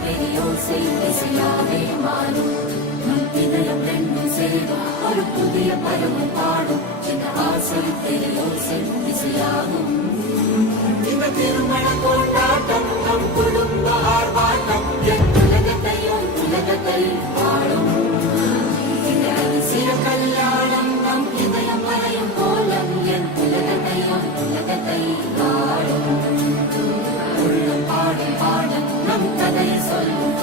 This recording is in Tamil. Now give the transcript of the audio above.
பெரியோசை இசையாவே மாறும் நம் இதயம் ரெண்டும் சேரும் ஒரு புதிய பருவம் பாடும் இந்த ஆசை பெரியோசை இசையாகும் இந்த திருமண கொண்டாட்டம் நம் குடும்ப ஆர்ப்பாட்டம் என் உலகத்தை வாழும் இந்த அதிசய கல்யாணம் நம் இதயம் வரையும் கோலம் என் உலகத்தை வாழும் உள்ள பாடும் பாடம் நம் கதையை சொல்லும்